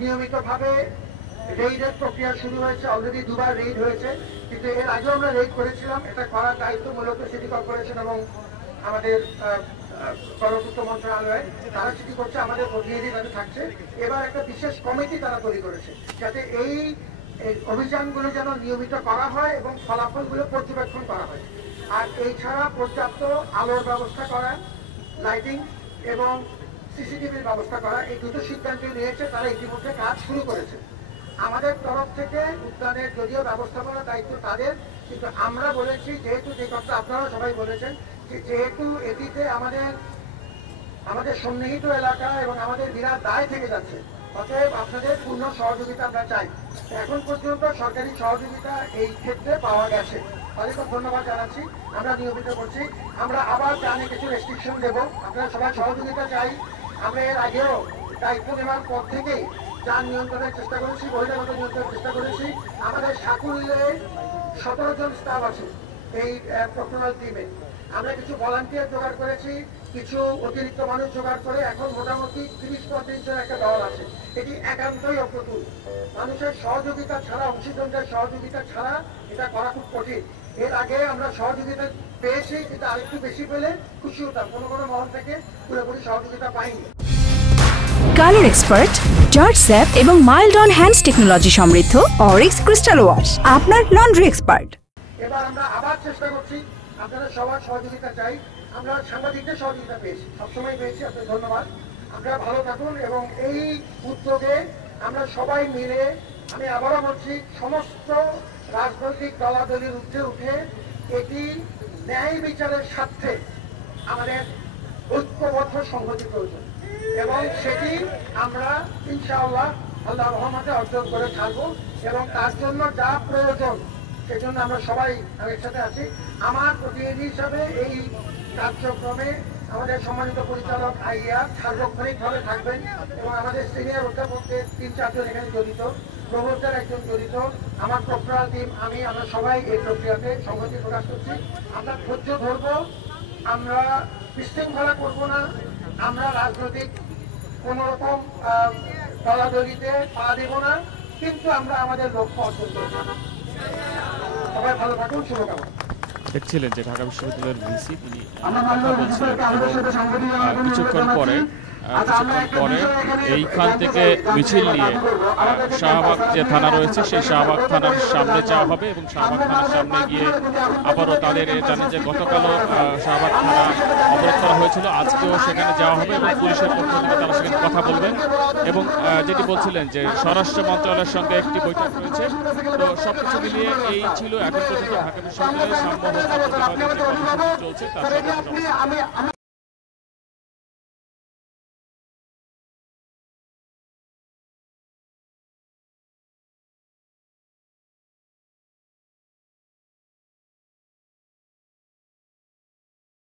নিয়মিতভাবে রেইডের প্রক্রিয়া শুরু হয়েছে। অলরেডি দুবার রেইড হয়েছে, কিন্তু এর আগেও আমরা রেইড করেছিলাম। এটা করার দায়িত্ব মূলত সিটি কর্পোরেশন এবং আমাদের গণপূর্ত মন্ত্রণালয়, তারা সিটি করছে, আমাদের প্রতিনিধি তাদের থাকছে। এবার একটা বিশেষ কমিটি তারা তৈরি করেছে যাতে এই অভিযানগুলো যেন নিয়মিত করা হয় এবং ফলাফলগুলো পর্যবেক্ষণ করা হয়। আর এছাড়া পর্যাপ্ত আলোর ব্যবস্থা করা, লাইটিং এবং সিসিটিভির ব্যবস্থা করা, এই দুটো সিদ্ধান্ত নিয়েছে। তারা ইতিমধ্যে কাজ শুরু করেছে। আমাদের তরফ থেকে উদ্যানের যদিও ব্যবস্থাপনার দায়িত্ব তাদের, কিন্তু আমরা বলেছি যেহেতু যে কথা আপনারা সবাই বলেছেন যে যেহেতু এটিতে আমাদের সন্নিহিত এলাকা এবং আমাদের বিরাট দায় থেকে যাচ্ছে, অতএব আপনাদের পূর্ণ সহযোগিতা আমরা চাই। এখন পর্যন্ত সরকারি সহযোগিতা এই ক্ষেত্রে পাওয়া গেছে, তাদেরকে ধন্যবাদ জানাচ্ছি। আমরা নিয়মিত করছি। আমরা আবার জানি কিছু রেস্ট্রিকশন দেব, আপনারা সবাই সহযোগিতা চাই। আমরা এর আগেও দায়িত্ব নেওয়ার পর থেকেই যান নিয়ন্ত্রণের চেষ্টা করেছি, বহিরাগত নিয়ন্ত্রণের চেষ্টা করেছি। আমাদের সাকুল্যে 17 জন স্টাফ আছে এই প্রোটোকল টিমে। আমরা কিছু ভলান্টিয়ার জোগাড় করেছি, কিছু অতিরিক্ত মানুষ জোগাড় করে এখন মোটামুটি 30-35 জন একটা দল আছে। এটি একান্তই অপ্রতুল। মানুষের সহযোগিতা ছাড়া, অংশীজনদের সহযোগিতা ছাড়া এটা করা খুব কঠিন। এর আগে আমরা সহযোগিতা পেয়েছি, কিন্তু আরেকটু বেশি পেলে খুশি হতাম। কোনো কোনো মহল থেকে পুরোপুরি সহযোগিতা পাইনি। কালার এক্সপার্ট, জর্জ স্যাপ এবং মাইল্ড অন হ্যান্ডস টেকনোলজি সমৃদ্ধ অরিক্স ক্রিস্টাল ওয়াশ আপনার লন্ড্রি এক্সপার্ট। এবার আমরা আবার চেষ্টা করছি, আপনারা সবার সহযোগিতা চাই। আমরা সাংবাদিকদের সহযোগিতা পেয়েছি, সবসময় পেয়েছি, আপনাদের ধন্যবাদ। আপনারা ভালো থাকুন এবং এই উদ্যোগে আমরা সবাই মিলে, আমি আবারও বলছি, সমস্ত রাজনৈতিক দলাদলির ঊর্ধ্বে উঠে এটি ন্যায় বিচারের স্বার্থে আমাদের ঐক্যবদ্ধ সংহতি প্রয়োজন এবং সেটি আমরা ইনশাআল্লাহ আল্লাহর রহমতে অর্জন করে থাকবো এবং তার জন্য যা প্রয়োজন সেজন্য আমরা সবাই একসাথে আছি। আমার প্রতিনিধি হিসাবে এই কার্যক্রমে আমাদের সম্মানিত পরিচালক আইয়া সার্বক্ষণিকভাবে থাকবেন এবং আমাদের সিনিয়র অধ্যাপকদের 3-4 জন এখানে জড়িত, প্রবর্তক একজন জড়িত, আমার প্রক্রিয়া টিম, আমরা সবাই এই প্রক্রিয়াতে সংহতি প্রকাশ করছি। আমরা ধৈর্য ধরবো, আমরা বিশৃঙ্খলা করবো না, আমরা রাজনৈতিক কোন রকম দলাদলিতে পা দেব না, কিন্তু আমরা আমাদের লক্ষ্য অর্জন করব। সবাই ভালো থাকুন, শুভকামনা। দেখছিলেন যে ঢাকা বিশ্ববিদ্যালয়ের ভিসি তিনি কথা বলছিলেন এবং কিছুক্ষণ পরে এইখান থেকে মিছিল নিয়ে শাহবাগ যে থানা রয়েছে সেই শাহবাগ থানার সামনে যাওয়া হবে এবং শাহবাগ থানার সামনে গিয়ে আবারও তাদের জানেন যে গতকালও শাহবাগ থানা অবরোধ করা হয়েছিল, আজকেও সেখানে যাওয়া হবে এবং পুলিশের পক্ষ থেকে তারা সেখানে কথা বলবেন এবং যেটি বলছিলেন যে স্বরাষ্ট্র মন্ত্রণালয়ের সঙ্গে একটি বৈঠক রয়েছে। তো সবকিছু মিলিয়ে এই ছিল এখন পর্যন্ত ঢাকা বিশ্ববিদ্যালয়ের সাম্য হত্যা প্রতিবাদে যে কর্মসূচি চলছে তার